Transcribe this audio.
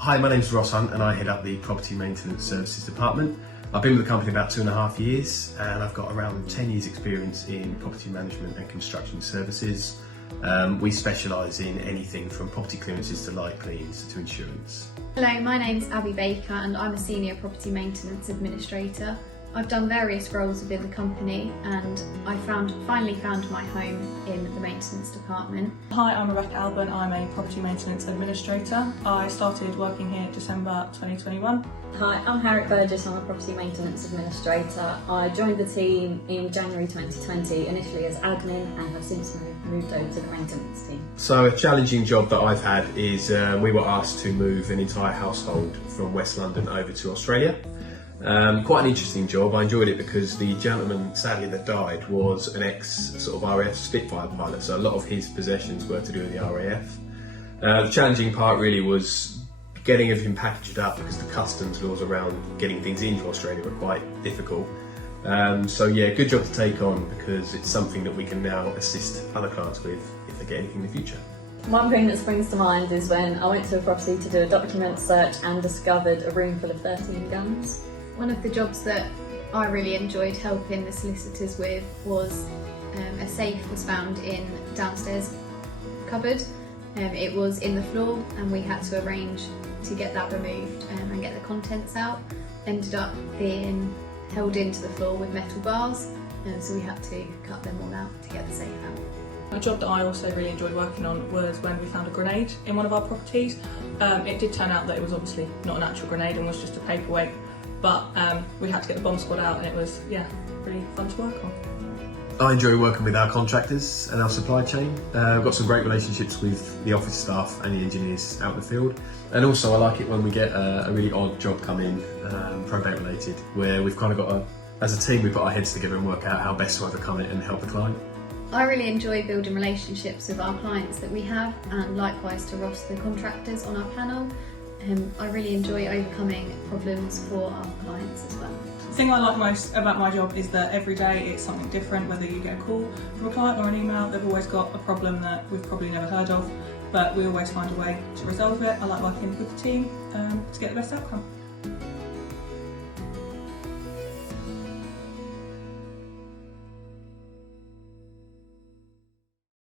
Hi, my name's Ross Hunt and I head up the Property Maintenance Services Department. I've been with the company about 2.5 years and I've got around 10 years experience in property management and construction services. We specialise in anything from property clearances to light cleans to insurance. Hello, my name's Abby Baker and I'm a Senior Property Maintenance Administrator. I've done various roles within the company and I finally found my home in the maintenance department. Hi, I'm Rebecca Alban. I'm a Property Maintenance Administrator. I started working here December 2021. Hi, I'm Harriet Burgess. I'm a Property Maintenance Administrator. I joined the team in January 2020, initially as admin, and have since moved over to the maintenance team. So a challenging job that I've had is we were asked to move an entire household from West London over to Australia. Quite an interesting job. I enjoyed it because the gentleman, sadly, that died was an ex sort of RAF Spitfire pilot, so a lot of his possessions were to do with the RAF. The challenging part really was getting everything packaged up because the customs laws around getting things into Australia were quite difficult. So yeah, good job to take on because it's something that we can now assist other clients with if they get anything in the future. One thing that springs to mind is when I went to a property to do a document search and discovered a room full of 13 guns. One of the jobs that I really enjoyed helping the solicitors with was a safe was found in downstairs cupboard. It was in the floor and we had to arrange to get that removed and get the contents out. Ended up being held into the floor with metal bars, so we had to cut them all out to get the safe out. A job that I also really enjoyed working on was when we found a grenade in one of our properties. It did turn out that it was obviously not an actual grenade and was just a paperweight, but we had to get the bomb squad out and it was, yeah, really fun to work on. I enjoy working with our contractors and our supply chain. We've got some great relationships with the office staff and the engineers out in the field. And also I like it when we get a really odd job come in, probate related, where we've kind of got as a team we put our heads together and work out how best to overcome it and help the client. I really enjoy building relationships with our clients that we have, and likewise to Ross, the contractors on our panel. I really enjoy overcoming problems for our clients as well. The thing I like most about my job is that every day it's something different. Whether you get a call from a client or an email, they've always got a problem that we've probably never heard of, but we always find a way to resolve it. I like working with the team to get the best outcome.